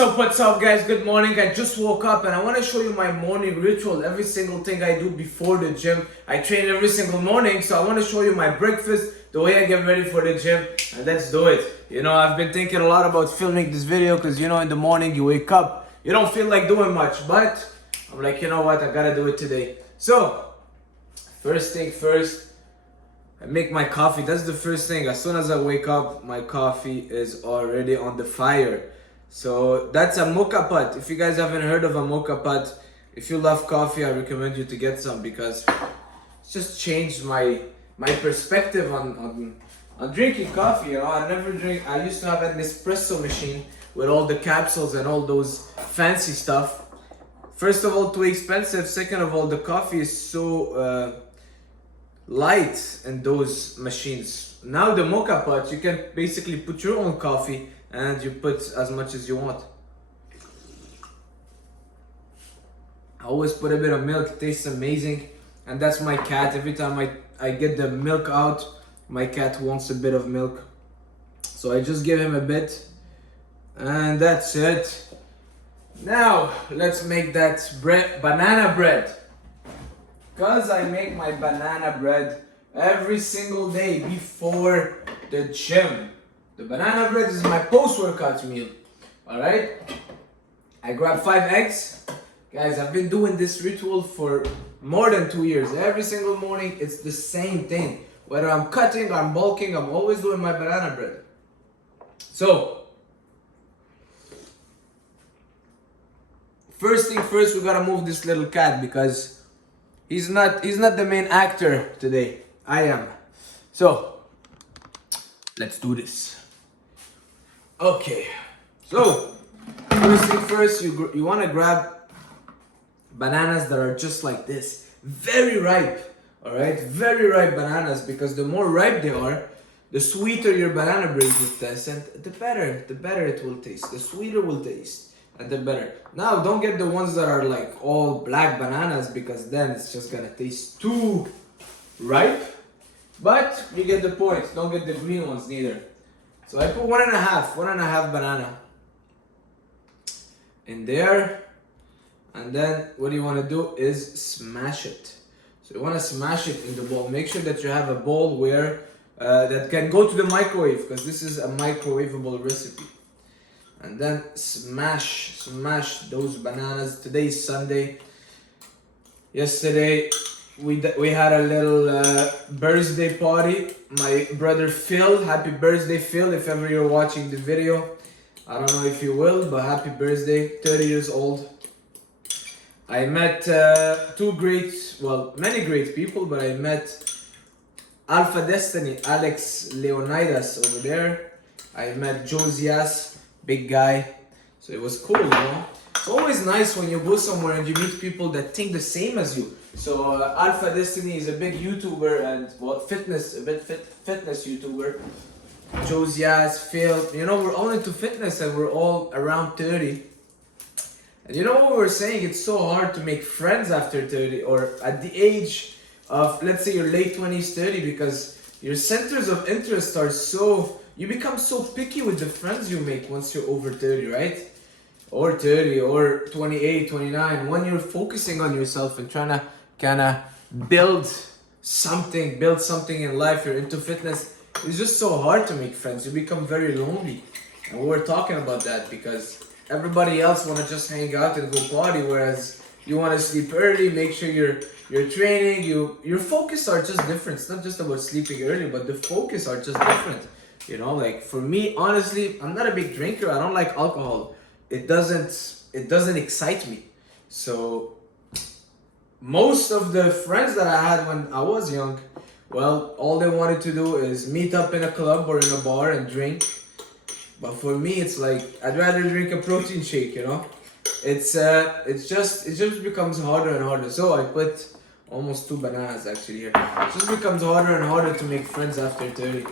What's up guys, good morning. I just woke up and I want to show you my morning ritual. Every single thing I do before the gym. I train every single morning, so I want to show you my breakfast, the way I get ready for the gym, and let's do it. I've been thinking a lot about filming this video because in the morning you wake up, you don't feel like doing much, but I'm like, you know what, I gotta do it today. So first thing first, I make my coffee. That's the first thing. As soon as I wake up, my coffee is already on the fire. So that's a mocha pot. If you guys haven't heard of a mocha pot, if you love coffee, I recommend you to get some because it's just changed my perspective on drinking coffee. I used to have an espresso machine with all the capsules and all those fancy stuff. First of all, too expensive. Second of all, the coffee is so light in those machines. Now the mocha pot, you can basically put your own coffee and you put as much as you want. I always put a bit of milk, it tastes amazing. And that's my cat. Every time I get the milk out, my cat wants a bit of milk. So I just give him a bit. And that's it. Now, let's make that banana bread. Because I make my banana bread every single day before the gym. The banana bread is my post-workout meal. Alright? I grab 5 eggs. Guys, I've been doing this ritual for more than 2 years. Every single morning, it's the same thing. Whether I'm cutting, I'm bulking, I'm always doing my banana bread. So, first thing first, we gotta move this little cat because he's not the main actor today. I am. So, let's do this. Okay. So, first thing first, you want to grab bananas that are just like this. Very ripe. Alright? Very ripe bananas because the more ripe they are, the sweeter your banana bread will taste and the better it will taste. The sweeter will taste and the better. Now, don't get the ones that are like all black bananas because then it's just gonna taste too ripe. But you get the point. Don't get the green ones neither. So I put one and a half banana in there. And then what you want to do is smash it. So you want to smash it in the bowl. Make sure that you have a bowl where that can go to the microwave because this is a microwavable recipe. And then smash those bananas. Today is Sunday. Yesterday we had a little birthday party. My brother Phil, happy birthday Phil, if ever you're watching the video. I don't know if you will, but happy birthday, 30 years old. I met many great people, but I met Alpha Destiny, Alex Leonidas over there. I met Josias, big guy. So it was cool, It's always nice when you go somewhere and you meet people that think the same as you. So Alpha Destiny is a big YouTuber and fitness YouTuber. Josias, Phil, we're all into fitness and we're all around 30. And what we're saying, it's so hard to make friends after 30 or at the age of, let's say, your late 20s, 30, because your centers of interest are you become so picky with the friends you make once you're over 30, right? Or 30 or 28, 29, when you're focusing on yourself and trying to kind of build something in life, you're into fitness, it's just so hard to make friends. You become very lonely. And we're talking about that because everybody else want to just hang out and go party, whereas you want to sleep early, make sure you're training, your focus are just different. It's not just about sleeping early, but the focus are just different. Like for me, honestly, I'm not a big drinker. I don't like alcohol. It doesn't excite me. So most of the friends that I had when I was young, well, all they wanted to do is meet up in a club or in a bar and drink. But for me, it's like I'd rather drink a protein shake. It just becomes harder and harder. So I put almost 2 bananas actually here. It just becomes harder and harder to make friends after 30.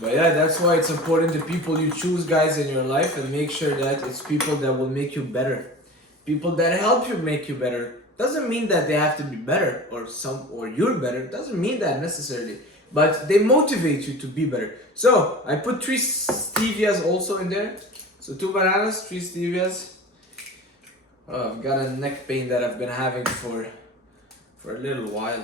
But yeah, that's why it's important the people you choose, guys, in your life, and make sure that it's people that will make you better. People that help you make you better. Doesn't mean that they have to be better or you're better. Doesn't mean that necessarily. But they motivate you to be better. So I put 3 stevias also in there. So 2 bananas, 3 stevias. Oh, I've got a neck pain that I've been having for a little while.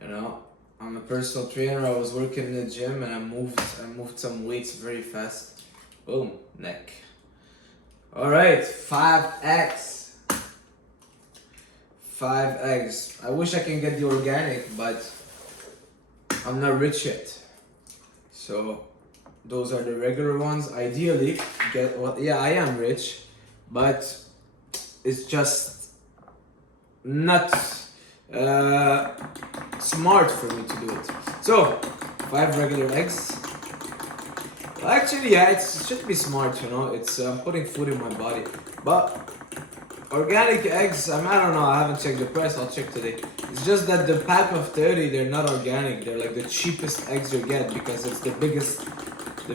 You know, I'm a personal trainer. I was working in the gym and I moved some weights very fast. Boom, neck. All right, 5 eggs. 5 eggs. I wish I can get the organic, but I'm not rich yet. So those are the regular ones. Ideally, I am rich, but it's just not smart for me to do it. So 5 regular eggs. Well, actually, yeah, it should be smart, you know. It's putting food in my body, but organic eggs, I don't know, I haven't checked the price, I'll check today. It's just that the pack of 30, they're not organic. They're like the cheapest eggs you get because it's the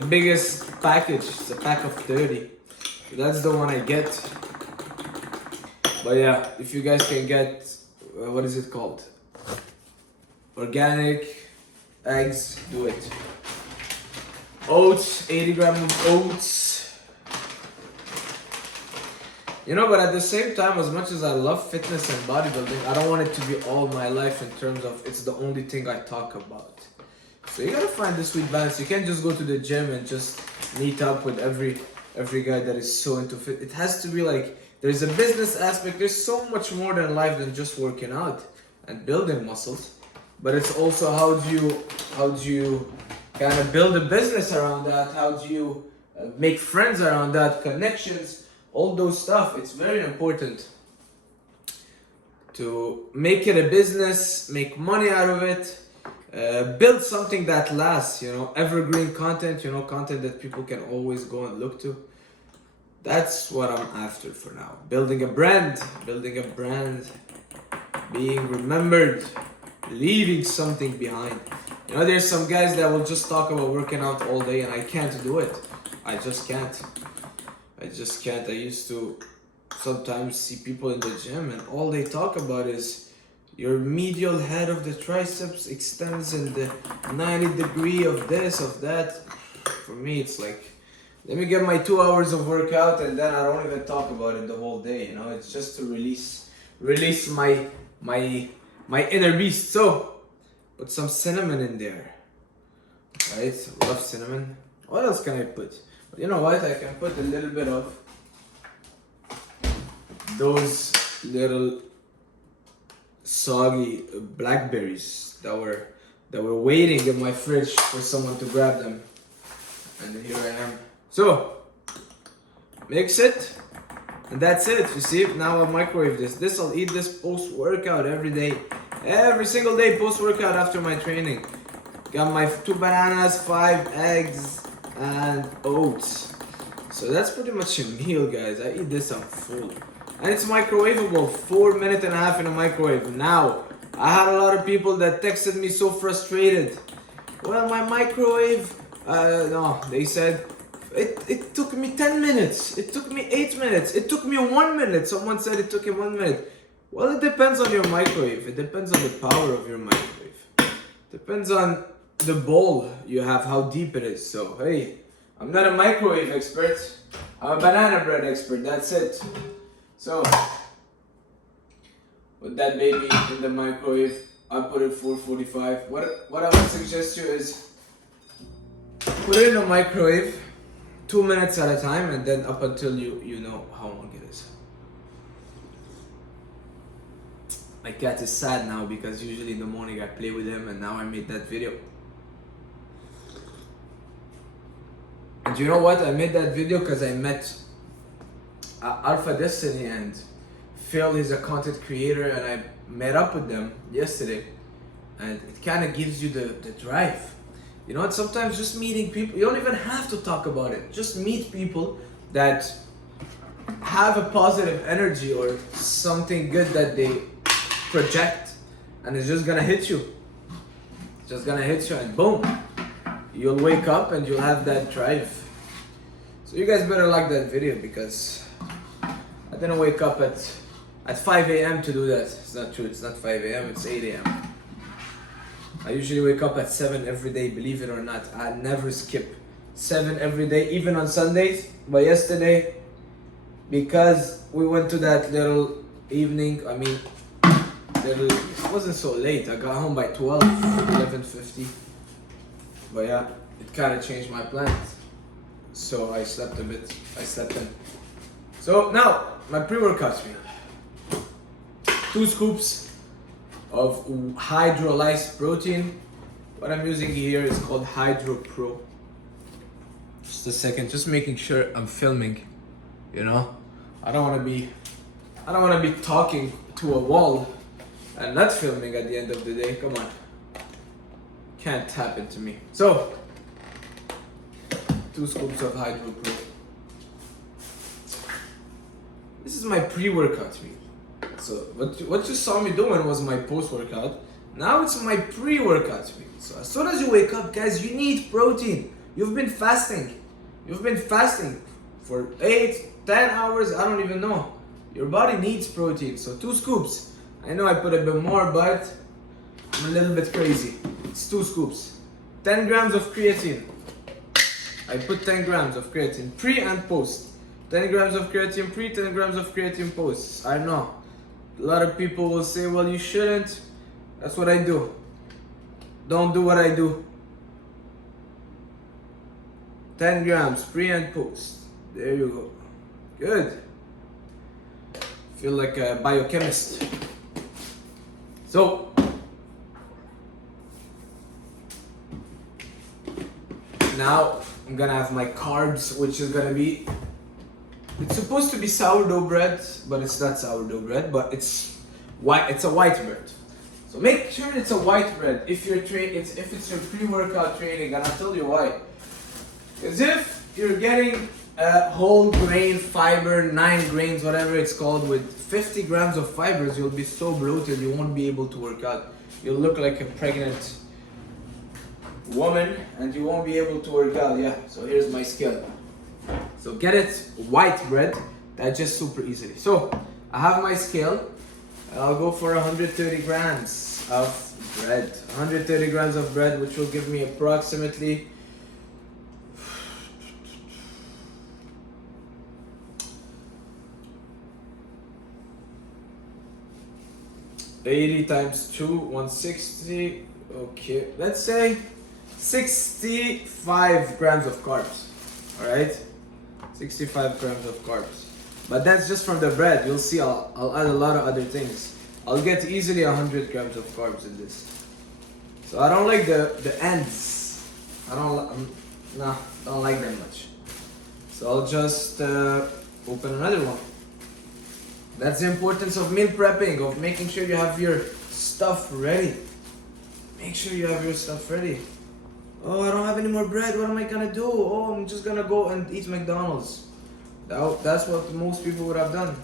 biggest package. It's a pack of 30. So that's the one I get. But yeah, if you guys can get, what is it called? Organic eggs, do it. Oats, 80 grams of oats. You know, but at the same time, as much as I love fitness and bodybuilding, I don't want it to be all my life in terms of it's the only thing I talk about. So you gotta find the sweet balance. You can't just go to the gym and just meet up with every guy that is so into fit. It has to be like, there's a business aspect. There's so much more than life than just working out and building muscles. But it's also how do you kind of build a business around that? How do you make friends around that? Connections. All those stuff, it's very important to make it a business, make money out of it, build something that lasts, you know, evergreen content, you know, content that people can always go and look to. That's what I'm after for now. Building a brand, being remembered, leaving something behind. You know, there's some guys that will just talk about working out all day and I can't do it. I just can't. I used to sometimes see people in the gym and all they talk about is your medial head of the triceps extends in the 90 degree of this, of that. For me, it's like, let me get my 2 hours of workout and then I don't even talk about it the whole day, you know? It's just to release my inner beast. So, put some cinnamon in there, right? Love cinnamon. What else can I put? You know what? I can put a little bit of those little soggy blackberries that were waiting in my fridge for someone to grab them, and here I am. So mix it, and that's it. You see, now I'll microwave this. I'll eat this post workout every day, every single day post workout after my training. Got my 2 bananas, 5 eggs. And oats. So that's pretty much a meal, guys. I eat this, I'm full. And it's microwavable, 4.5 minutes in a microwave. Now, I had a lot of people that texted me so frustrated. Well, my microwave, no, they said, it took me 10 minutes. It took me 8 minutes. It took me 1 minute. Someone said it took him 1 minute. Well, it depends on your microwave. It depends on the power of your microwave. Depends on the bowl you have, how deep it is. So hey, I'm not a microwave expert, I'm a banana bread expert, that's it. So put that baby in the microwave. I put it 445. What I would suggest you is put it in the microwave 2 minutes at a time and then up until you know how long it is. My cat is sad now because usually in the morning I play with him and now I made that video. And you know what? I made that video because I met Alpha Destiny and Phil is a content creator and I met up with them yesterday and it kind of gives you the drive. You know what? Sometimes just meeting people, you don't even have to talk about it. Just meet people that have a positive energy or something good that they project and it's just gonna hit you. It's just gonna hit you and boom. You'll wake up and you'll have that drive. So you guys better like that video because I didn't wake up at 5 a.m. to do that. It's not true, it's not 5 a.m., it's 8 a.m. I usually wake up at 7 every day, believe it or not. I never skip 7 every day, even on Sundays. But yesterday, because we went to that little evening, it wasn't so late. I got home by 11:50. But yeah, it kind of changed my plans. So I slept a bit. I slept in. So now, my pre-workout meal. 2 scoops of hydrolyzed protein. What I'm using here is called Hydro Pro. Just a second, just making sure I'm filming. You know, I don't want to be talking to a wall and not filming at the end of the day. Come on, can't happen to me. So, 2 scoops of Hydro Pro. This is my pre-workout meal. So what you saw me doing was my post-workout. Now it's my pre-workout meal. So as soon as you wake up, guys, you need protein. You've been fasting. You've been fasting for 8, 10 hours, I don't even know. Your body needs protein. So 2 scoops. I know I put a bit more, but I'm a little bit crazy. It's 2 scoops. 10 grams of creatine. I put 10 grams of creatine, pre and post. 10 grams of creatine pre, 10 grams of creatine post. I know. A lot of people will say, well, you shouldn't. That's what I do. Don't do what I do. 10 grams pre and post. There you go. Good. Feel like a biochemist. So, now I'm gonna have my carbs, which is gonna be, it's supposed to be sourdough bread, but it's not sourdough bread, but it's white. It's a white bread. So make sure it's a white bread if it's your pre-workout training, and I'll tell you why. Because if you're getting a whole grain fiber, 9 grains, whatever it's called, with 50 grams of fibers, you'll be so bloated you won't be able to work out. You'll look like a pregnant woman and you won't be able to work out. Yeah, so here's my scale. So get it white bread, digests super easily. So I have my scale and I'll go for 130 grams of bread. 130 grams of bread, which will give me approximately 80 times 2, 160. Okay, let's say 65 grams of carbs. Alright? 65 grams of carbs. But that's just from the bread. You'll see I'll add a lot of other things. I'll get easily 100 grams of carbs in this. So I don't like the ends. I don't like them much. So I'll just open another one. That's the importance of meal prepping, of making sure you have your stuff ready. Make sure you have your stuff ready. Oh, I don't have any more bread. What am I gonna do? Oh, I'm just gonna go and eat McDonald's. That's what most people would have done.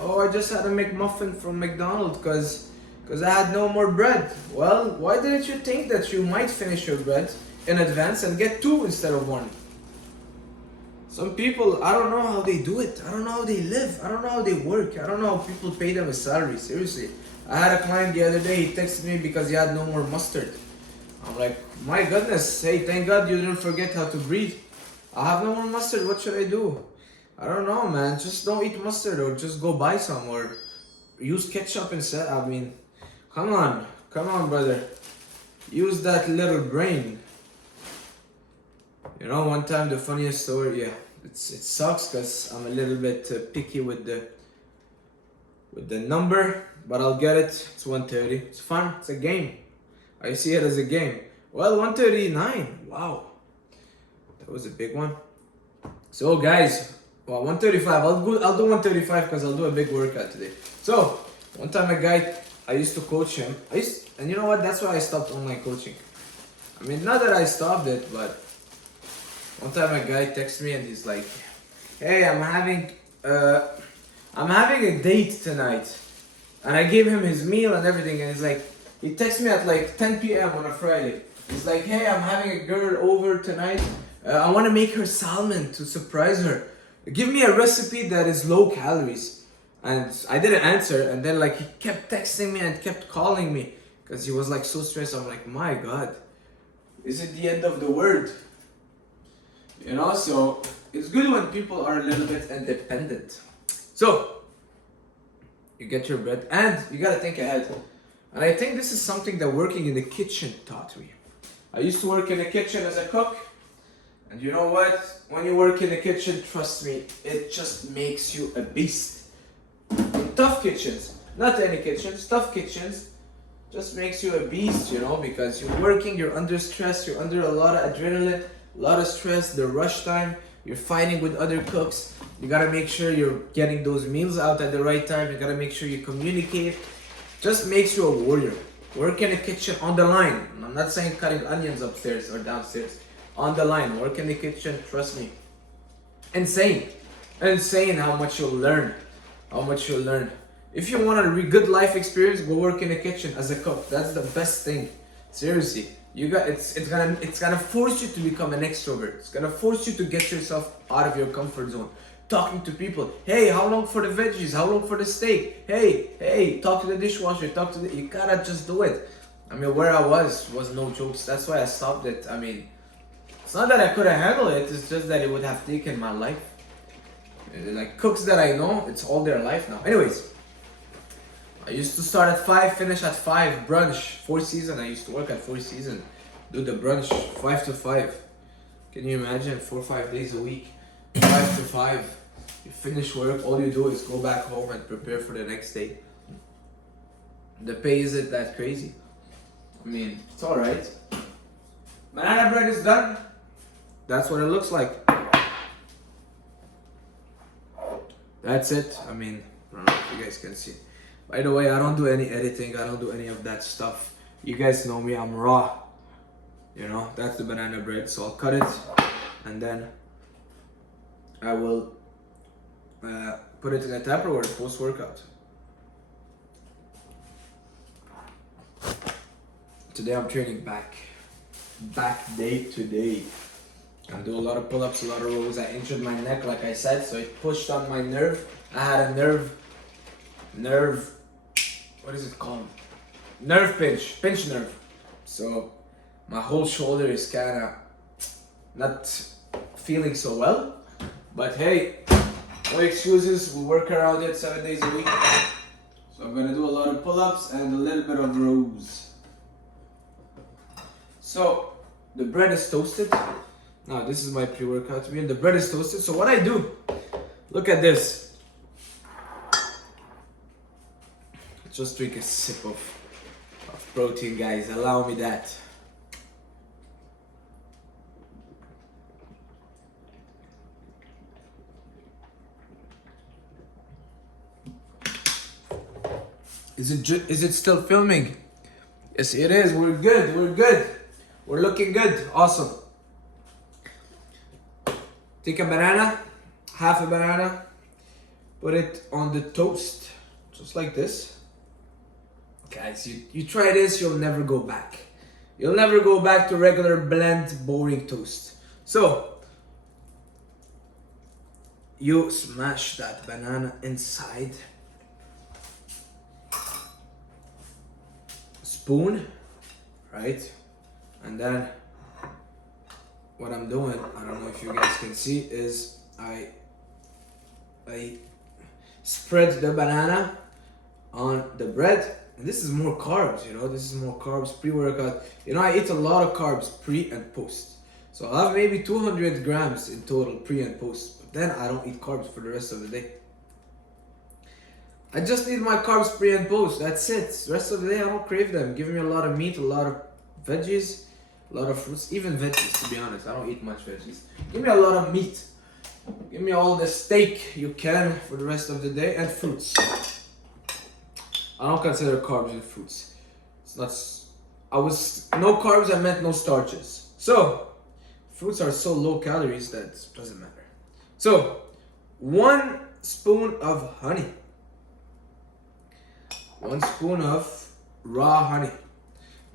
Oh, I just had a McMuffin from McDonald's because I had no more bread. Well, why didn't you think that you might finish your bread in advance and get 2 instead of 1? Some people, I don't know how they do it. I don't know how they live. I don't know how they work. I don't know how people pay them a salary. Seriously. I had a client the other day, he texted me because he had no more mustard. I'm like, my goodness, hey, thank God you didn't forget how to breathe. I have no more mustard, what should I do? I don't know, man. Just don't eat mustard or just go buy some or use ketchup instead. I mean, come on, brother. Use that little brain. You know, one time the funniest story, yeah, it sucks because I'm a little bit picky with the number, but I'll get it. It's 130. It's fun. It's a game. I see it as a game. Well, 139. Wow, that was a big one. So guys, well, 135. I'll do 135 because I'll do a big workout today. So one time a guy, I used to coach him. And you know what? That's why I stopped online coaching. I mean, not that I stopped it, but one time a guy texted me and he's like, "Hey, I'm having a date tonight," and I gave him his meal and everything. And he's like, he texted me at like 10 p.m. on a Friday. He's like, "Hey, I'm having a girl over tonight. I want to make her salmon to surprise her. Give me a recipe that is low calories." And I didn't answer. And then like he kept texting me and kept calling me because he was like so stressed. I'm like, my God, is it the end of the world? You know, so it's good when people are a little bit independent. So you get your bread and you gotta think ahead. And I think this is something that working in the kitchen taught me. I used to work in the kitchen as a cook, and you know what? When you work in the kitchen, trust me, it just makes you a beast. In tough kitchens, not any kitchens, tough kitchens, just makes you a beast, you know, because you're working, you're under stress, you're under a lot of adrenaline, a lot of stress, the rush time, you're fighting with other cooks. You gotta make sure you're getting those meals out at the right time. You gotta make sure you communicate. Just makes you a warrior. Work in the kitchen on the line. I'm not saying cutting onions upstairs or downstairs. On the line. Work in the kitchen, trust me. Insane. Insane how much you'll learn. How much you'll learn. If you want a good life experience, go work in the kitchen as a cook. That's the best thing. Seriously. It's gonna force you to become an extrovert. It's gonna force you to get yourself out of your comfort zone. Talking to people. Hey, how long for the veggies? How long for the steak? Hey, talk to the dishwasher. You gotta just do it. I mean, where I was no jokes. That's why I stopped it. I mean, it's not that I couldn't handle it. It's just that it would have taken my life. Like cooks that I know, it's all their life now. Anyways, I used to start at 5, finish at 5, brunch. 4 seasons, I used to work at 4 seasons. Do the brunch, 5 to 5. Can you imagine? 4 or 5 days a week. 5 to 5. You finish work, all you do is go back home and prepare for the next day. The pay isn't that crazy. I mean, it's alright. Banana bread is done. That's what it looks like. That's it. I mean, I don't know if you guys can see. By the way, I don't do any editing. I don't do any of that stuff. You guys know me, I'm raw. You know, that's the banana bread. So I'll cut it and then I will put it in a Tupperware post-workout. Today I'm training back day to day. I do a lot of pull-ups, a lot of rows. I injured my neck, like I said, so it pushed on my nerve. I had a nerve, what is it called? Nerve pinch nerve. So my whole shoulder is kind of not feeling so well. But hey, no excuses, we work around it 7 days a week. So I'm gonna do a lot of pull-ups and a little bit of rows. So the bread is toasted. Now this is my pre-workout meal. The bread is toasted. So what I do, look at this. Just drink a sip of protein, guys. Allow me that. Is it still filming? Yes, it is. We're good. We're looking good. Awesome. Take a banana, half a banana, put it on the toast, just like this. Guys, you try this, you'll never go back. You'll never go back to regular, bland, boring toast. So, you smash that banana inside. Spoon, right? And then what I'm doing, I don't know if you guys can see, is I spread the banana on the bread. And this is more carbs, you know, this is more carbs, pre-workout. You know, I eat a lot of carbs pre and post. So I'll have maybe 200 grams in total pre and post. But then I don't eat carbs for the rest of the day. I just need my carbs pre and post, that's it. The rest of the day I don't crave them. Give me a lot of meat, a lot of veggies, a lot of fruits, even veggies, to be honest. I don't eat much veggies. Give me a lot of meat. Give me all the steak you can for the rest of the day, and fruits. I don't consider carbs and fruits. It's not. No carbs, I meant no starches. So, fruits are so low calories that it doesn't matter. So, 1 spoon of honey. 1 spoon of raw honey.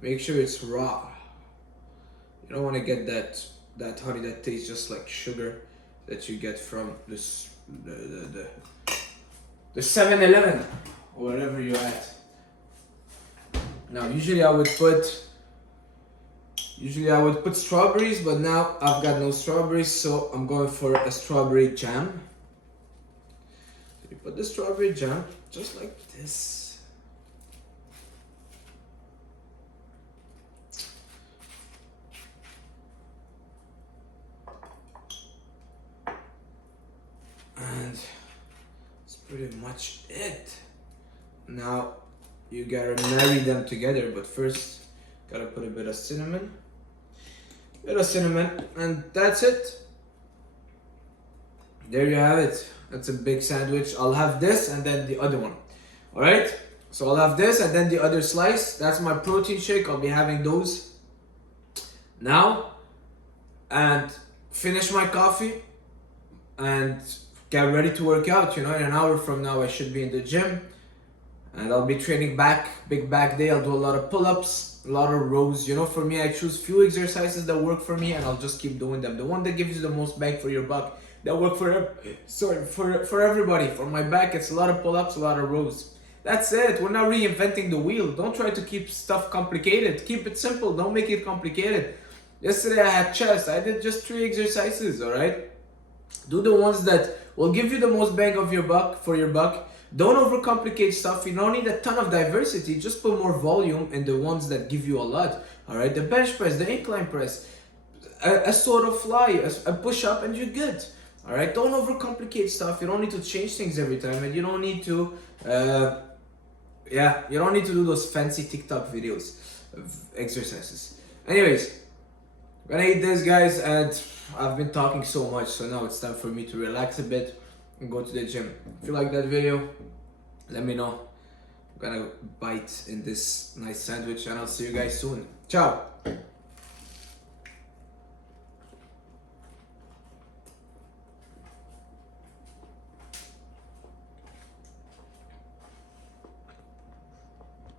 Make sure it's raw. You don't want to get that honey that tastes just like sugar that you get from the 7-Eleven or wherever you're at. Now, usually I would put Usually I would put strawberries, but now I've got no strawberries, so I'm going for a strawberry jam. You put the strawberry jam just like this. And that's pretty much it. Now you gotta marry them together, but first gotta put a bit of cinnamon. And that's it. There you have it. That's a big sandwich. I'll have this and then the other one. Alright? So I'll have this and then the other slice. That's my protein shake. I'll be having those now. And finish my coffee. And get ready to work out. You know, in an hour from now I should be in the gym. And I'll be training back. Big back day. I'll do a lot of pull-ups. A lot of rows. You know, for me, I choose few exercises that work for me. And I'll just keep doing them. The one that gives you the most bang for your buck. That work for everybody. For my back, it's a lot of pull-ups, a lot of rows. That's it. We're not reinventing the wheel. Don't try to keep stuff complicated. Keep it simple. Don't make it complicated. Yesterday I had chest. I did just 3 exercises, alright? Do the ones that will give you the most bang of your buck for your buck. Don't overcomplicate stuff. You don't need a ton of diversity. Just put more volume in the ones that give you a lot. Alright? The bench press, the incline press, a sort of fly, a push-up, and you're good. Alright, don't overcomplicate stuff. You don't need to change things every time, and you don't need to, you don't need to do those fancy TikTok videos of exercises. Anyways, I'm gonna eat this, guys, and I've been talking so much, so now it's time for me to relax a bit and go to the gym. If you like that video, let me know. I'm gonna bite in this nice sandwich, and I'll see you guys soon. Ciao!